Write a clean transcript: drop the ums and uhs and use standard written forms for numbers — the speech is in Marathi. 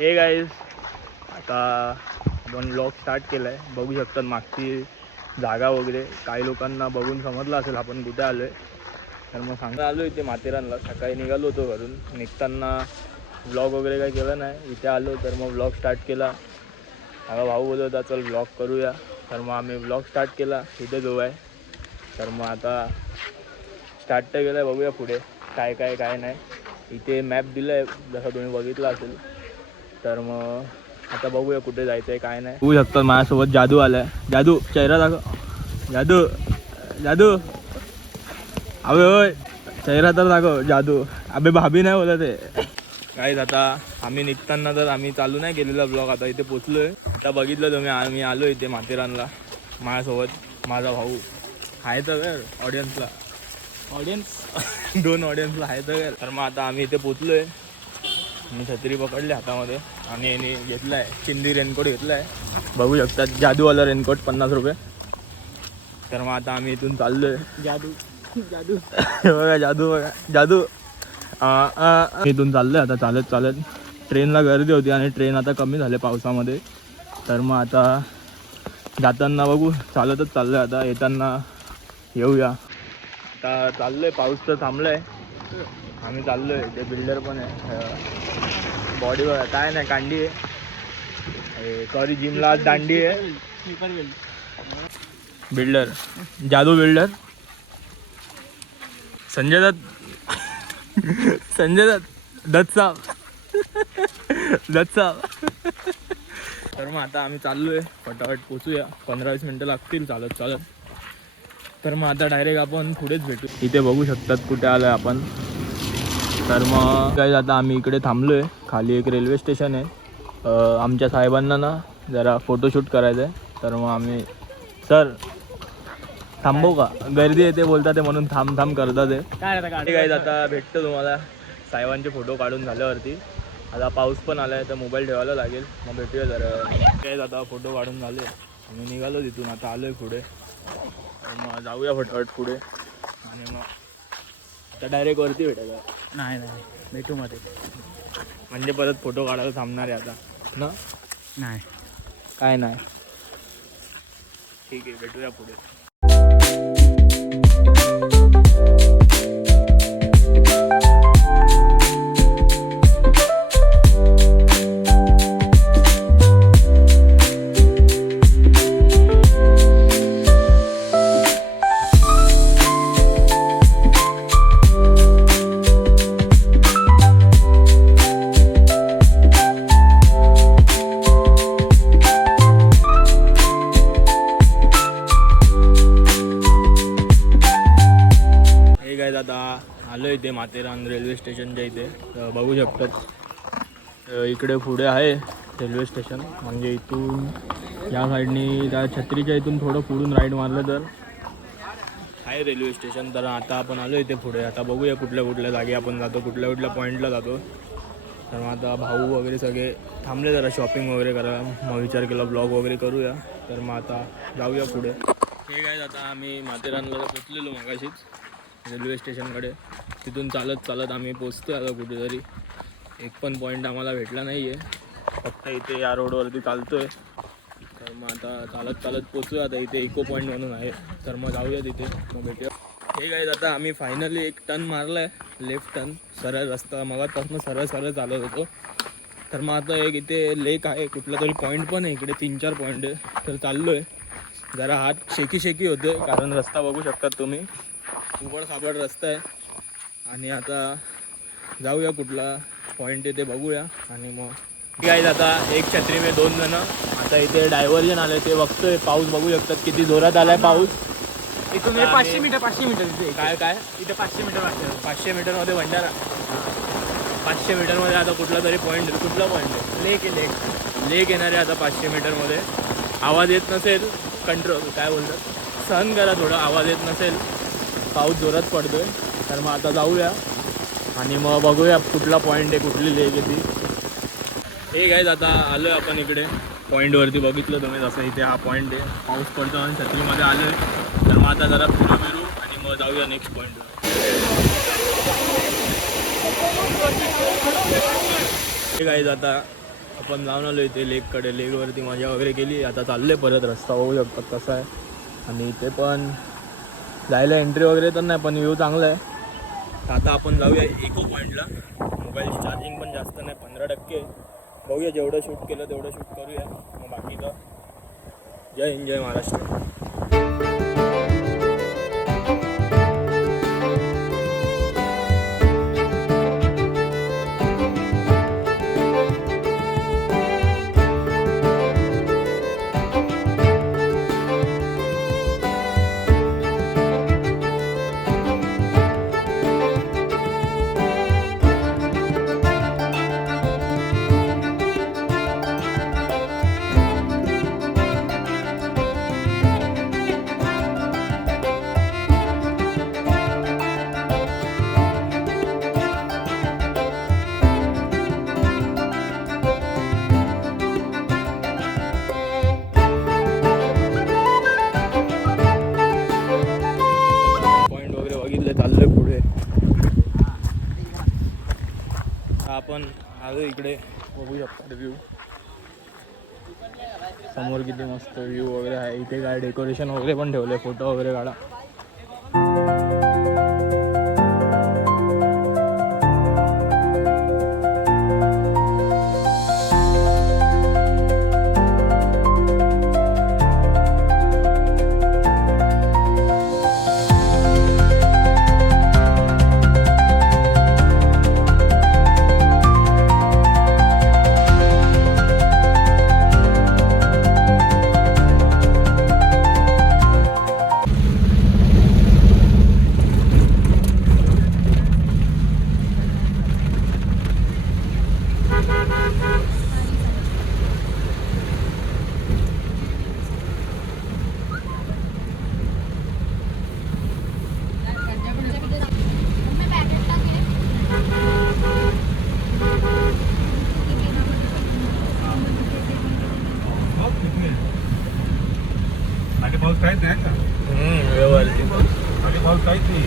हे गाईज आता आपण ब्लॉग स्टार्ट केला आहे. बघू शकतात मागची जागा वगैरे. काही लोकांना बघून समजलं असेल आपण कुठे आलो आहे. तर मग सांगा आलो इथे माथेरानला. सकाळी निघालो होतो घरून. निघताना ब्लॉग वगैरे काही केलं नाही. इथे आलो तर मग ब्लॉग स्टार्ट केला. माझा भाऊ बोलत होता चल ब्लॉग करूया. तर मग आम्ही ब्लॉग स्टार्ट केला. इथे जो आहे तर मग आता स्टार्ट तर केलं आहे. बघूया पुढे काय काय काय नाही. इथे मॅप दिलं आहे जसं तुम्ही बघितलं असेल. तर मग आता बघूया कुठे जायचं आहे काय नाही. बघू शकतात माझ्यासोबत जादू आला आहे. जादू चेहरा दाखव. जादू जादू अबे होय चेहरा तर दाखव जादू. अबे भाभी नाही बोलत आहे. काहीच आता आम्ही निघताना तर आम्ही चालू नाही केलेला ब्लॉग. आता इथे पोचलो आहे. आता बघितलं तुम्ही आम्ही आलो इथे माथेरानला. माझ्यासोबत माझा भाऊ आहे तर ऑडियन्सला दोन ऑडियन्सला आहे तर मग आता आम्ही इथे पोचलो आहे. मी छत्री पकडली हातामध्ये आणि याने घेतला आहे चिंदी रेनकोट घेतला आहे. बघू शकतात जादूवाला रेनकोट 50 रुपये. तर मग आता आम्ही इथून चाललो आहे. जादू जादू बघा जादू बघा जादू. इथून चाललो आहे आता चालत चालत. ट्रेनला गर्दी होती आणि ट्रेन आता कमी झाले पावसामध्ये. तर मग आता जाताना बघू चालतच चाललो आहे. आता येताना येऊया. आता चाललो आहे. पाऊस तर थांबला आहे. आम्ही चाललो आहे. ते बिल्डर पण आहे. बॉडी बघा काय नाही कांडी आहे. सॉरी जिमला आज दांडी आहे. बिल्डर जादू बिल्डर संजय दत्त संजय दत्त साहेब दत्त साहेब. तर मग आता आम्ही चाललो आहे. फटाफट पोचूया. 15-20 मिनटं लागतील चालत चालत. तर मग आता डायरेक्ट आपण पुढेच भेटू. इथे बघू शकतात कुठे आलो आहे आपण. तर मग काय आता आम्ही इकडे थांबलो आहे. खाली एक रेल्वे स्टेशन आहे. आमच्या साहेबांना ना जरा फोटोशूट करायचं आहे. तर मग आम्ही सर थांबू का गर्दी येते बोलतात ते म्हणून थांब थांब करतात ते काय. आता भेटतो तुम्हाला साहेबांचे फोटो काढून झाल्यावरती. आता पाऊस पण आला आहे तर मोबाईल ठेवायला लागेल. मग भेटूया जरा. काय आता फोटो काढून झाले आम्ही निघालो तिथून. आता आलो आहे पुढे. मग जाऊया फटाफट पुढे आणि मग आता डायरेक्ट वरती भेटायचं. नाही भेटू मध्ये म्हणजे परत फोटो काढायला थांबणार आहे आता ना. नाही काय नाही ठीक आहे भेटूया पुढे. आता आलो इथे माथेरान रेल्वे स्टेशनच्या इथे. बघू शकतात इकडे पुढे आहे रेल्वे स्टेशन. म्हणजे इथून या साईडनी त्या छत्रीच्या इथून थोडं पुढून राईड मारलं तर आहे रेल्वे स्टेशन. तर आता आपण आलो इथे पुढे. आता बघूया कुठल्या कुठल्या जागी आपण जातो. कुठल्या कुठल्या पॉईंटला जातो. तर मग आता भाऊ वगैरे सगळे थांबले जरा शॉपिंग वगैरे करा. मग विचार केला ब्लॉग वगैरे करूया. तर मग आता जाऊया पुढे. हे काय आता आम्ही माथेरानला पोचलेलो मगाशीच रेल्वे स्टेशनकडे. तिथून चालत चालत आम्ही पोचतो आता कुठेतरी. एक पण पॉईंट आम्हाला भेटला नाही आहे. फक्त इथे या रोडवरती चालतो आहे. तर मग आता चालत चालत पोचूया. आता इथे इको पॉईंट म्हणून आहे. तर मग जाऊया तिथे मग भेटूया. हे काय आता आम्ही फायनली एक टर्न मारला आहे. लेफ्ट टर्न सरळ रस्ता. मगापासून सरळ सरळ चालत होतो. तर मग आता एक इथे लेक आहे. कुठला तरी पॉईंट पण आहे इकडे. 3-4 पॉईंट आहे. तर चाललो आहे. जरा हात शेकी होते कारण रस्ता बघू शकतात तुम्ही. उबड खाबड रस्ता आहे. आणि आता जाऊया कुठला पॉईंट आहे ते बघूया. आणि मग काय आता एक छत्री में 2 जण. आता इथे डायव्हर्जन आले ते बघतोय. पाऊस बघू शकतात किती जोरात आलाय पाऊस. इथून 500 मीटर तिथे काय काय इथे 500 मीटर लागतं. 500 मीटरमध्ये भंडारा. 500 मीटरमध्ये आता कुठला तरी पॉईंट. कुठला पॉईंट आहे. लेक येणार आहे आता 500 मीटरमध्ये. आवाज येत नसेल कंट्रोल काय बोलतात सहन करा थोडं. आवाज येत नसेल पाऊस जोरात पडतोय. तर मग आता जाऊया आणि मग बघूया कुठला पॉईंट आहे कुठली लेक आहे ती. हे काय आता आलो आहे आपण इकडे पॉईंटवरती. बघितलं तुम्ही जसं इथे हा पॉईंट आहे. पाऊस पडतो आणि छत्रीमध्ये आलो आहे. तर मग आता जरा फिरू आणि मग जाऊया नेक्स्ट पॉईंटवर. हे गाईज आता आपण जाऊन आलो इथे लेककडे. लेकवरती मजा वगैरे केली. आता चालले परत. रस्ता बघू शकतात कसा आहे. आणि इथे पण जायला एंट्री वगैरे तर नाही, पण व्ह्यू चांगला आहे. तर आता आपण जाऊया इको पॉईंटला. मोबाईल चार्जिंग पण जास्त नाही, 15% बघूया. जेवढं शूट केलं तेवढं शूट करूया. मग बाकी का जय हिंद, जय महाराष्ट्र. चाललोय पुढे. आपण आलो इकडे. बघू शकता व्ह्यू समोर किती मस्त व्ह्यू वगैरे आहे. इथे काय डेकोरेशन वगैरे पण ठेवलंय, फोटो वगैरे काढा. पाऊस काहीच नाही का? व्यवहार पाऊस काहीच नाही.